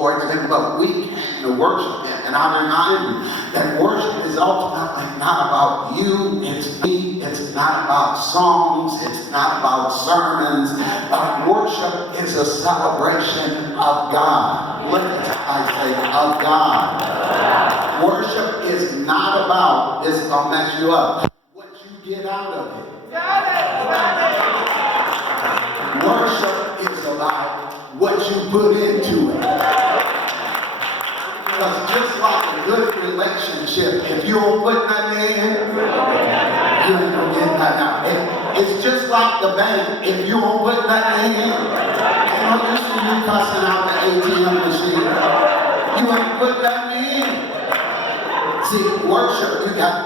towards him, but we came to worship him. And I remind you that worship is ultimately not about you, it's me, it's not about songs, it's not about sermons, but worship is a celebration of God. Look at I say, of God. Worship is not about, this is going to mess you up, what you get out of it. Worship is about what you put into it. Because just like a good relationship, if you don't put nothing in, you ain't gonna get nothing out. It's just like the bank. If you don't put nothing in, ain't no use in you cussing out the ATM machine. You ain't put nothing in. See, worship,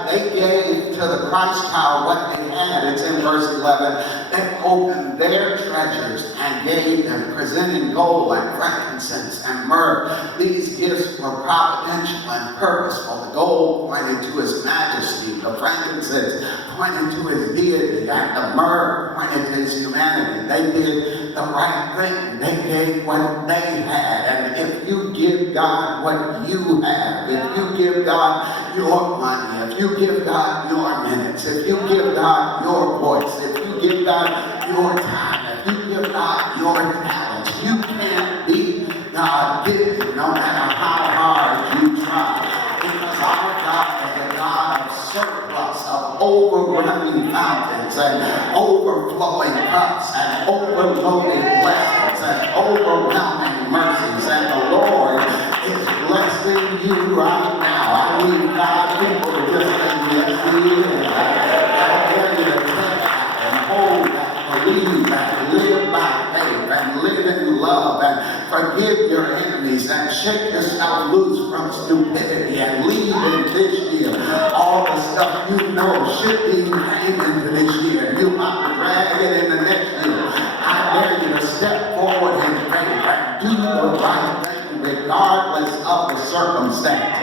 they gave to the Christ child what they had. It's in verse 11. They opened their treasures and gave them, presenting gold and frankincense and myrrh. These gifts were providential and purposeful. The gold pointed to his majesty. The frankincense pointed to his deity. And the myrrh pointed to his humanity. They did the right thing. They gave what they had. And if you give God what you have, if you give God your money, if you give God your minutes, if you give God your voice, if you give God your time, if you give God your talents, you can't be God-given no matter how hard you try. Because our God is a God of surplus, of overrunning fountains and overflowing cups and overloaded blessings and overwhelming mercies. And the Lord is blessing you right now. I need God people to just say, yes, He is. I dare you to take that and hold that, believe that, live by faith and live in love and forgive your enemies and shake yourself loose from stupidity and leave in this year all the stuff you know should be came into this year. You have to drag it in the next year. I dare you to step forward in faith and do the right thing regardless of the circumstance,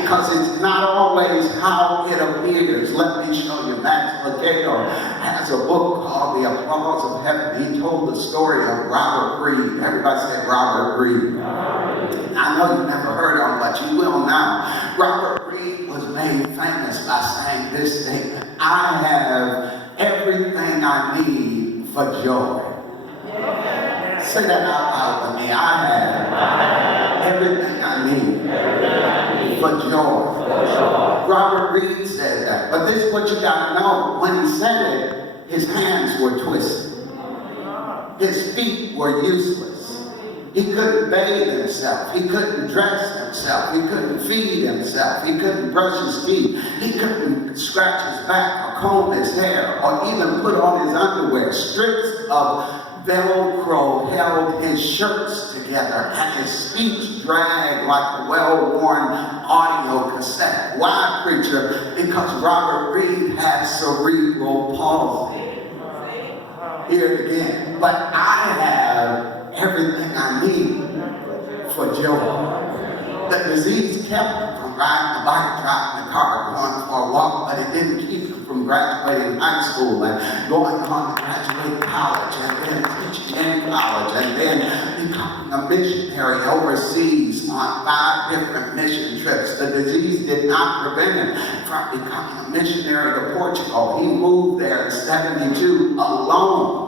because it's not always how it appears. Let me show you. Max Lucado has a book called The Applause of Heaven. He told the story of Robert Reed. Everybody say Robert Reed. I know you've never heard of him, but you will now. Robert Reed was made famous by saying this statement: I have everything I need for joy. Say that out loud with me. I have everything I need for joy. Robert Reed said that. But this is what you got to know. When he said it, his hands were twisted. His feet were useless. He couldn't bathe himself. He couldn't dress himself. He couldn't feed himself. He couldn't brush his teeth. He couldn't scratch his back or comb his hair or even put on his underwear. Strips of Velcro held his shirts together and his speech dragged like a well-worn audio cassette. Why, preacher? Because Robert Reed had cerebral palsy. Hear it again. But I have everything I need for joy. The disease kept him from riding a bike, driving the car, going for a walk, but it didn't keep him from graduating high school and going on to graduate college and then teaching in college and then becoming a missionary overseas on 5 different mission trips. The disease did not prevent him from becoming a missionary to Portugal. He moved there in 72 alone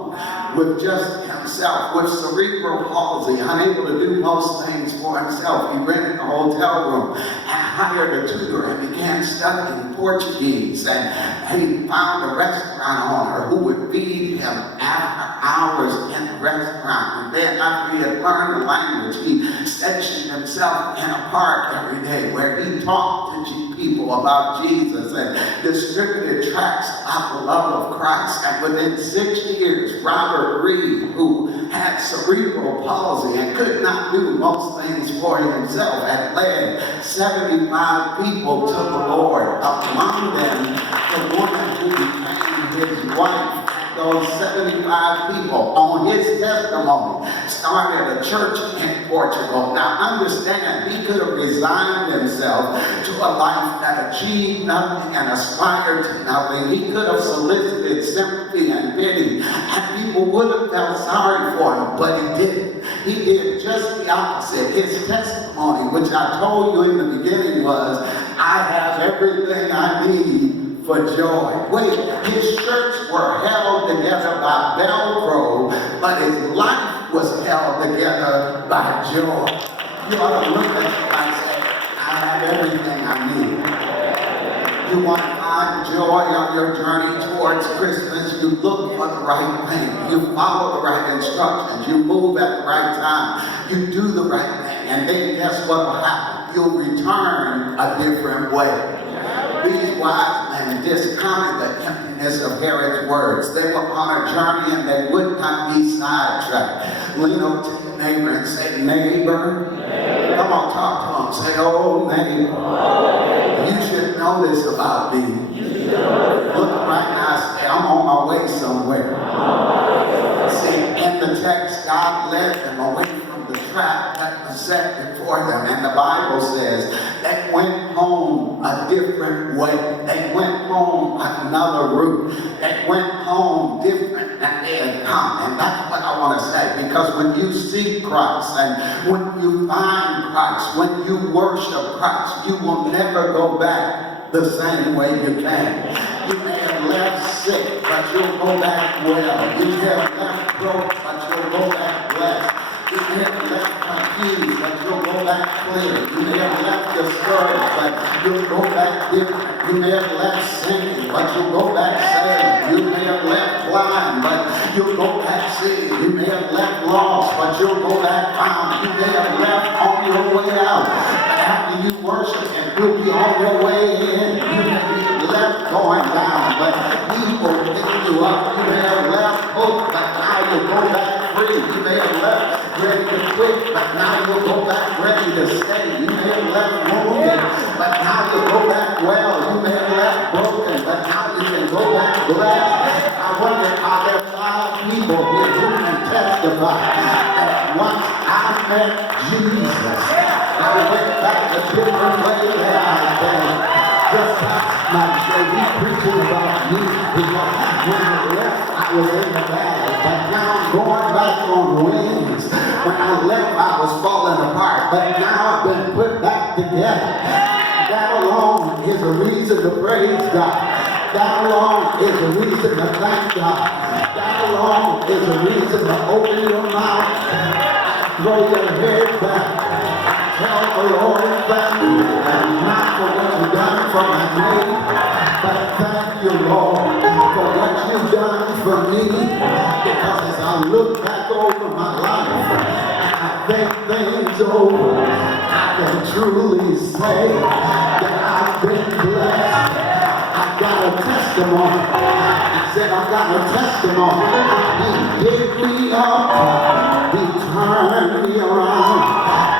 with just himself, with cerebral palsy, unable to do most things for himself. He rented a hotel room and hired a tutor and began studying Portuguese. And he found a restaurant owner who would feed him after hours in the restaurant. And then after he had learned the language, he stationed himself in a park every day where he talked to people about Jesus and distributed tracts of the love of Christ. And within 6 years, Robert Reed, who had cerebral palsy and could not do most things for himself, had led 75 people to the Lord. Among them, the woman who became his wife. Those 75 people, on his testimony, started a church in Portugal. Now understand, he could have resigned himself to a life that achieved nothing and aspired to nothing. He could have solicited sympathy and pity, and people would have felt sorry for him, but he didn't. he did just the opposite. His testimony, which I told you in the beginning, was, I have everything I need for joy. Wait, his shirts were held together by Velcro, but his life was held together by joy. You ought to look at somebody and say, I have everything I need. You want to find joy on your journey towards Christmas, you look for the right thing. You follow the right instructions. You move at the right time. You do the right thing. And then guess what will happen? You'll return a different way. These wise men discounted the emptiness of Herod's words. They were on a journey and they would not be sidetracked. Lean over to your neighbor and say, neighbor. Come on, talk to him. Say, oh, neighbor. You should know this about me. Look right now and say, I'm on my way somewhere. See, in the text, God led them away from the trap that was set before them. And the Bible says they went home a different way. They went home another route. They went home different than they had come. And that's what I want to say. Because when you seek Christ and when you find Christ, when you worship Christ, you will never go back the same way you came. You may have left sick, but you'll go back well. You may have left broke, but you'll go back blessed. You may have left confused, but you'll go back clear. You may have left discouraged, but you'll go back different. You may have left sinking, but you'll go back saved. You may have left blind, but you'll go back seeing. You may have left lost, but you'll go back found. You may have left on your way out, but after you worship Him, you'll be on your way in. You may be left going down, but He will pick you up. You may have left hope, but now you'll go back free. You may have left ready to quit, but now you'll go back ready to stay. You may have left wounded, but now you'll go back well. You may have left broken, but now you can go back blessed. I wonder, are there 5 people here who can testify that once I met Jesus, I went back a different way than I've been. Just like say, he's preaching about me, because when I left, I was in the valley, but now I'm going back on wings. When I left, I was falling apart, but now I've been put back together. That alone is a reason to praise God. That alone is a reason to thank God. That alone is a reason to open your mouth, throw your head back. Tell the Lord thank you, not for what you've done for my name, but thank you, Lord, for what you've done for me. Because as I look back over my life and I think things over, I can truly say that I've been blessed. I've got a testimony. I said I've got a testimony. He picked me up. He turned me around.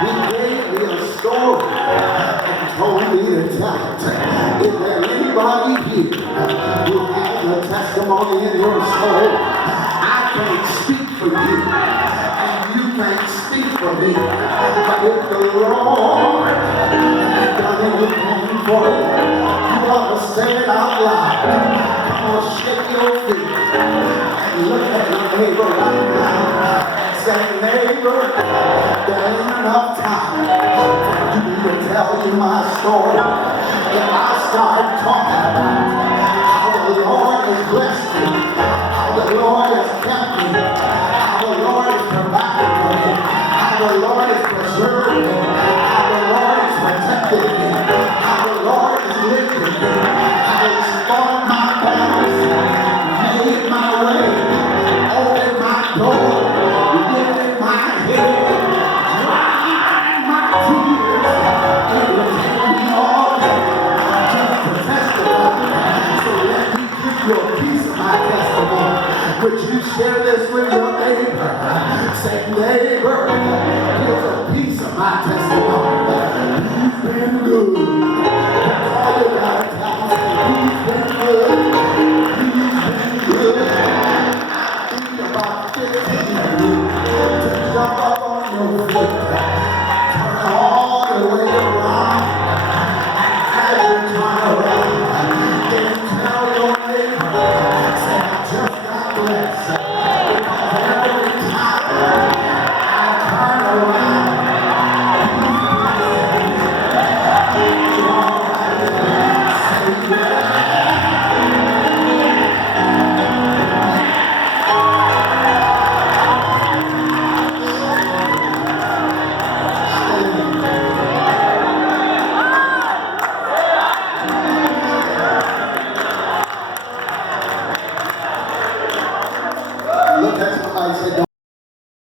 He gave me a story and told me to tell it. Is there anybody here who has a testimony in your soul? I can't speak for you, and you can't speak for me. But if the Lord has done anything for you, you ought to say it out loud. Come on, shake your feet and look at your neighbor right now. Say, neighbor, there ain't enough time for you to tell you my story. If I start talking about how the Lord has blessed me, how the Lord has kept me, how the Lord has provided for me, how the Lord has preserved me, how the Lord has protected me, how the Lord has lifted me, how He's fought my battles, made my way, opened my door, lifted my head, dried my tears. It will take me all day just to testify. So let me give you a piece of my testimony. Would you share this with your neighbor? Say, neighbor, here's a piece of my testimony.